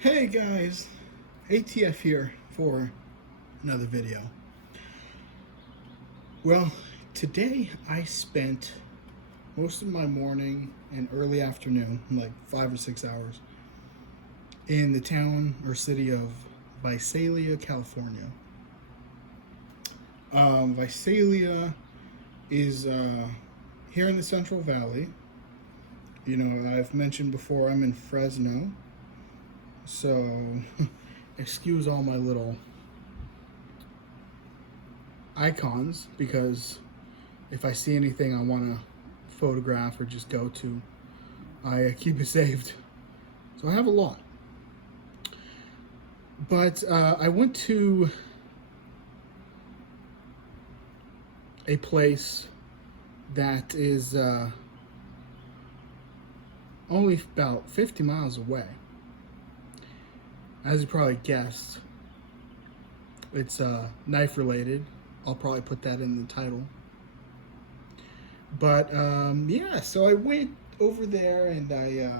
Hey guys, ATF here for another video. Well, today I spent most of my morning and early afternoon, like 5 or 6 hours, in the town or city of Visalia, California. Visalia is here in the Central Valley. You know, I've mentioned before I'm in Fresno, so excuse all my little icons because if I see anything I want to photograph or just go to, I keep it saved. So I have a lot. But I went to a place that is only about 50 miles away. As you probably guessed, it's knife related. I'll probably put that in the title. But yeah, so I went over there and I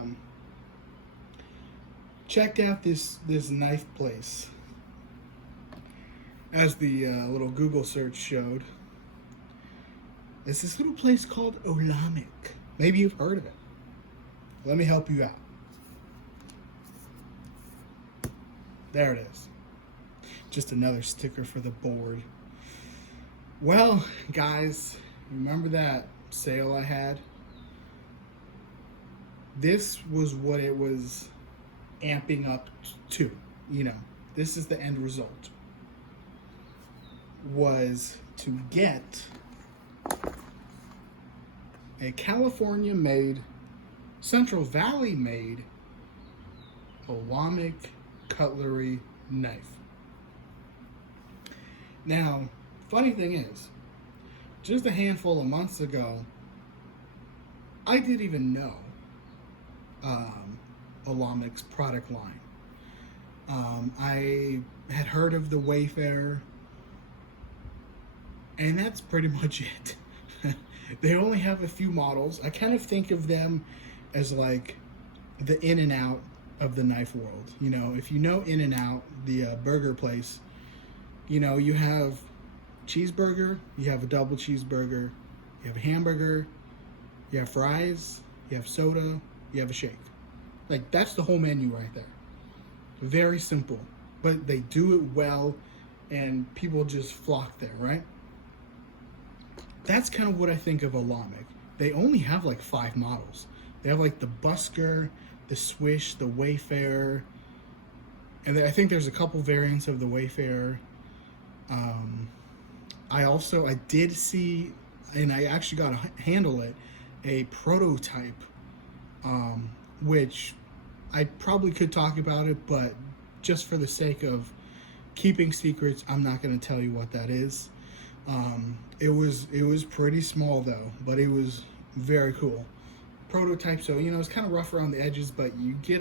checked out this knife place. As the little Google search showed, it's this little place called Olamic. Maybe you've heard of it. Let me help you out. There it is. Just another sticker for the board. Well, guys, remember that sale I had? This was what it was amping up to. You know, this is the end result. Was to get a California-made, Central Valley-made Olamic cutlery knife. Now, funny thing is, just a handful of months ago, I didn't even know Olamic's product line. I had heard of the Wayfarer, and that's pretty much it. They only have a few models. I kind of think of them as like the In and Out of the knife world. You know, if you know In and Out, the burger place, you know, you have cheeseburger, you have a double cheeseburger, you have a hamburger, you have fries, you have soda, you have a shake. Like, that's the whole menu right there. Very simple, but they do it well and people just flock there, right? That's kind of what I think of Olamic. They only have like 5 models. They have like the Busker, the Swish, the Wayfarer, and I think there's a couple variants of the Wayfarer. I did see, and I actually got to handle it, a prototype, which I probably could talk about it, but just for the sake of keeping secrets, I'm not going to tell you what that is. It was pretty small though, but it was very cool. Prototype, so you know, it's kind of rough around the edges, but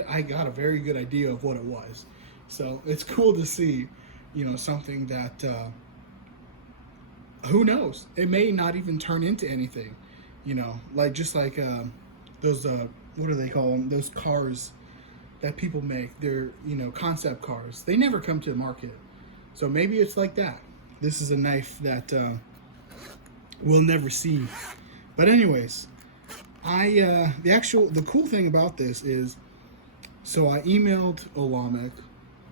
I got a very good idea of what it was. So it's cool to see, you know, something that who knows, it may not even turn into anything, you know, like just like those what do they call them, those cars that people make. They're, you know, concept cars. They never come to the market, so maybe it's like that. This is a knife that we'll never see. But anyways, the cool thing about this is, so I emailed Olamic.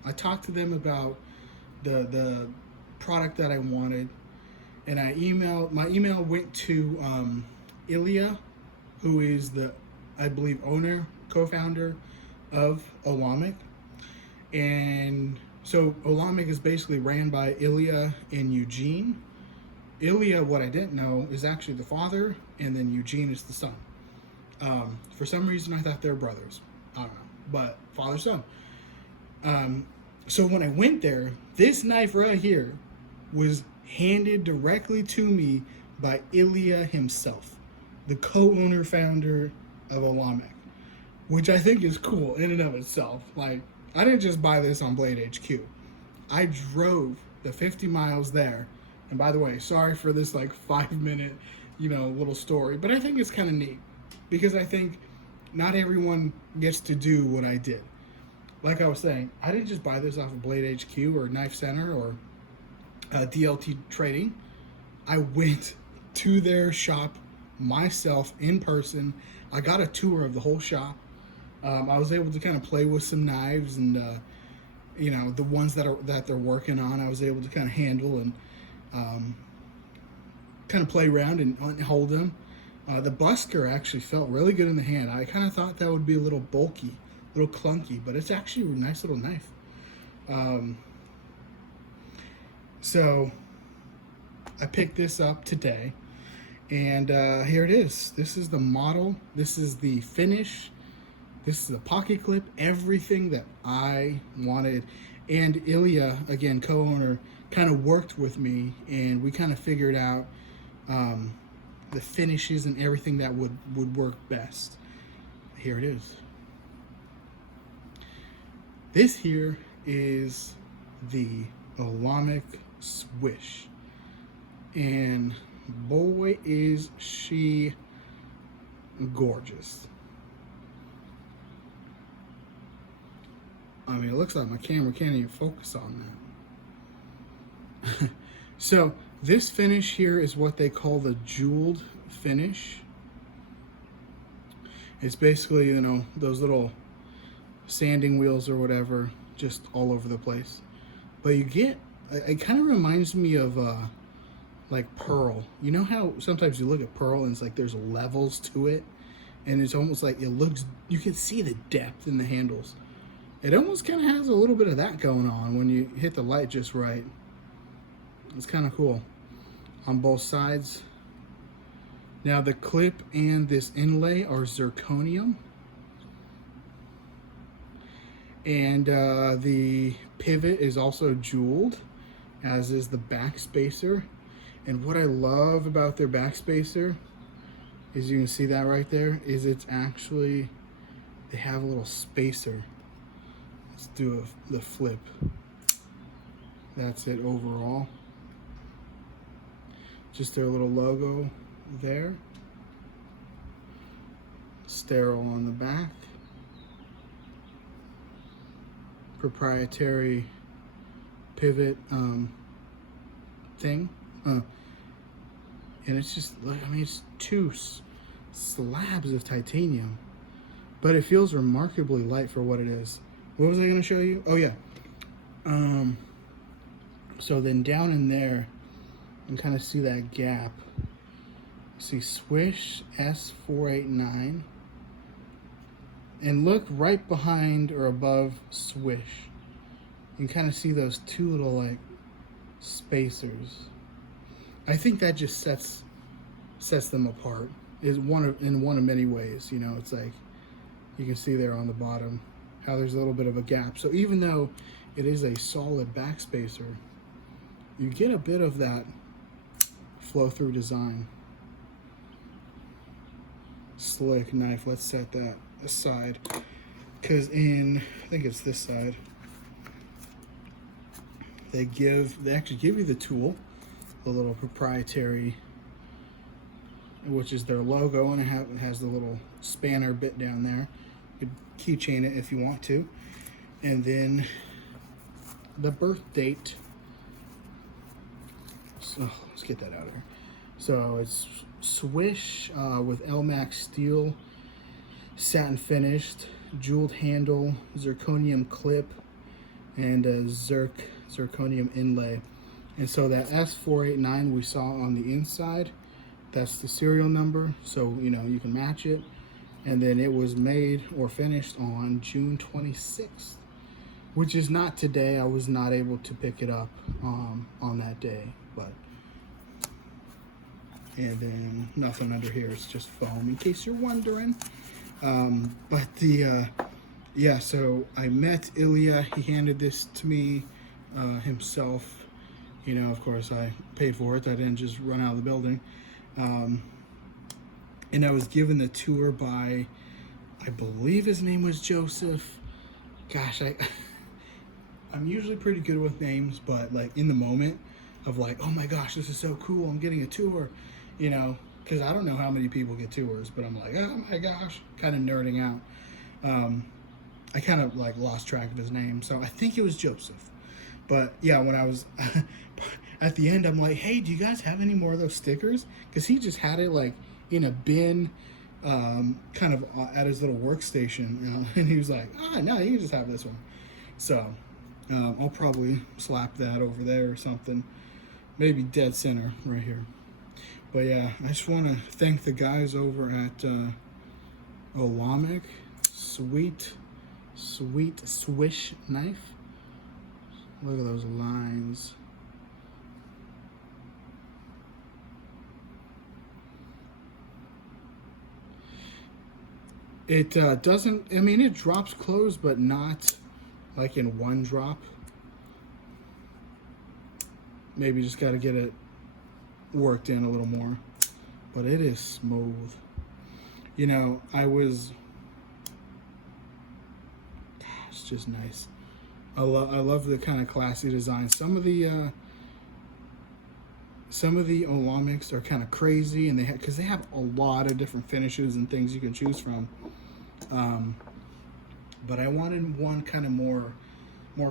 I talked to them about the product that I wanted, and my email went to Ilya, who is the, I believe, owner, co-founder of Olamic. And so Olamic is basically ran by Ilya and Eugene. Ilya, what I didn't know, is actually the father, and then Eugene is the son. For some reason, I thought they were brothers. I don't know, but father, son. So when I went there, this knife right here was handed directly to me by Ilya himself, the co-owner, founder of Olamic, which I think is cool in and of itself. Like, I didn't just buy this on Blade HQ. I drove the 50 miles there. And by the way, sorry for this like 5-minute, you know, little story, but I think it's kind of neat because I think not everyone gets to do what I did. like I was saying, I didn't just buy this off of Blade HQ or Knife Center or DLT Trading. I went to their shop myself in person. I got a tour of the whole shop. I was able to kind of play with some knives and you know, the ones that they're working on. I was able to kind of handle and kind of play around and hold them. The busker actually felt really good in the hand. I kind of thought that would be a little bulky, a little clunky, but it's actually a nice little knife. So I picked this up today, and here it is. This is the model. This is the finish. This is the pocket clip. Everything that I wanted. And Ilya, again, co-owner, kind of worked with me, and we kind of figured out the finishes and everything that would work best. Here it is. This here is the Olamic Swish, and boy is she gorgeous. I mean, it looks like my camera can't even focus on that. So this finish here is what they call the jeweled finish. It's basically, you know, those little sanding wheels or whatever, just all over the place. But you get, it kind of reminds me of like pearl. You know how sometimes you look at pearl and it's like there's levels to it, and it's almost like it looks, you can see the depth in the handles. It almost kind of has a little bit of that going on when you hit the light just right. It's kind of cool on both sides. Now the clip and this inlay are zirconium, and the pivot is also jeweled, as is the back spacer. And what I love about their back spacer is, you can see that right there, is it's actually, they have a little spacer. Let's do the flip. That's it overall. Just their little logo there. Sterile on the back. Proprietary pivot thing. And it's just, like, I mean, it's two slabs of titanium, but it feels remarkably light for what it is. What was I going to show you? Oh yeah. So then down in there, you can kind of see that gap. See Swish S489, and look right behind or above Swish. You can kind of see those two little like spacers. I think that just sets them apart. Is in one of many ways. You know, it's like you can see there on the bottom how there's a little bit of a gap. So even though it is a solid backspacer, you get a bit of that flow through design. Slick knife. Let's set that aside, because I think it's this side, they actually give you the tool, the little proprietary, which is their logo, and it has the little spanner bit down there. You could keychain it if you want to, and then the birth date. So let's get that out of here. So it's Swish with Elmax steel, satin finished, jeweled handle, zirconium clip, and a zirconium inlay. And so that S489 we saw on the inside, that's the serial number, so you know you can match it. And then it was made or finished on June 26th, which is not today. I was not able to pick it up on that day, but. And then nothing under here, it's just foam, in case you're wondering. But yeah, so I met Ilya, he handed this to me himself. You know, of course, I paid for it. I didn't just run out of the building. And I was given the tour by, I believe his name was Joseph. Gosh, I'm usually pretty good with names, but like in the moment of like, oh my gosh, this is so cool, I'm getting a tour. You know, because I don't know how many people get tours, but I'm like, oh my gosh, kind of nerding out. I kind of like lost track of his name, so I think it was Joseph. But yeah, when I was at the end, I'm like, hey, do you guys have any more of those stickers? Because he just had it like in a bin, kind of at his little workstation, you know? And he was like, no, you can just have this one. So I'll probably slap that over there or something, maybe dead center right here. But yeah, I just want to thank the guys over at Olamic. Sweet Swish knife. Look at those lines. It doesn't, I mean, it drops clothes, but not like in one drop. Maybe just got to get it worked in a little more. But it is smooth. You know, it's just nice. I love the kind of classy design. Some of the Olamics are kind of crazy, and because they have a lot of different finishes and things you can choose from. But I wanted one kind of more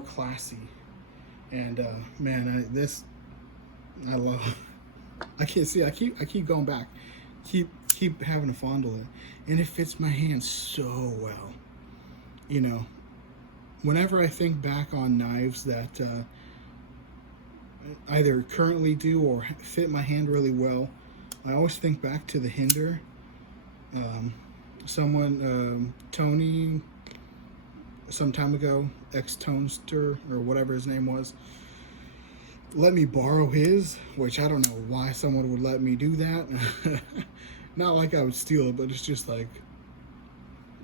classy, and man, I love. I can't see. I keep going back. Keep having to fondle it, and it fits my hand so well. You know, whenever I think back on knives that either currently do or fit my hand really well, I always think back to the Hinder. Tony, some time ago, ex-Tonester or whatever his name was, let me borrow his, which I don't know why someone would let me do that. Not like I would steal it, but it's just like,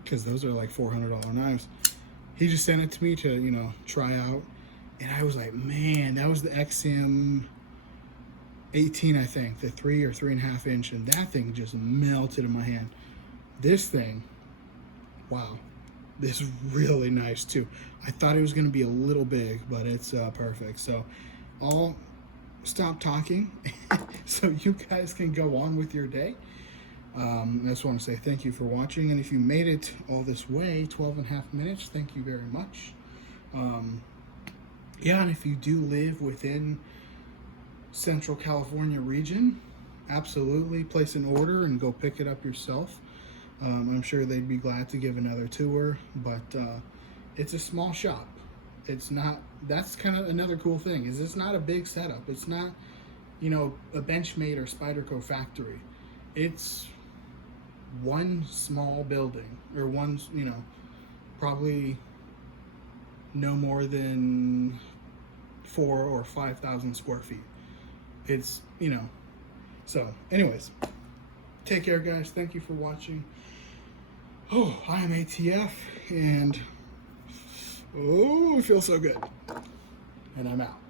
because those are like $400 knives. He just sent it to me to, you know, try out. And I was like, man, that was the XM 18, I think, the 3 or 3.5 inch. And that thing just melted in my hand. This thing, wow, this is really nice too. I thought it was going to be a little big, but it's perfect. So I'll stop talking so you guys can go on with your day. I just want to say thank you for watching, and if you made it all this way, 12.5 minutes, thank you very much. Yeah, and if you do live within Central California region, absolutely place an order and go pick it up yourself. I'm sure they'd be glad to give another tour, but it's a small shop. It's not, that's kind of another cool thing, is it's not a big setup. It's not, you know, a Benchmade or Spyderco factory. It's one small building, or one, you know, probably no more than 4,000 or 5,000 square feet. It's, you know, so anyways, take care guys, thank you for watching. Oh, I am ATF, and oh, it feels so good, and I'm out.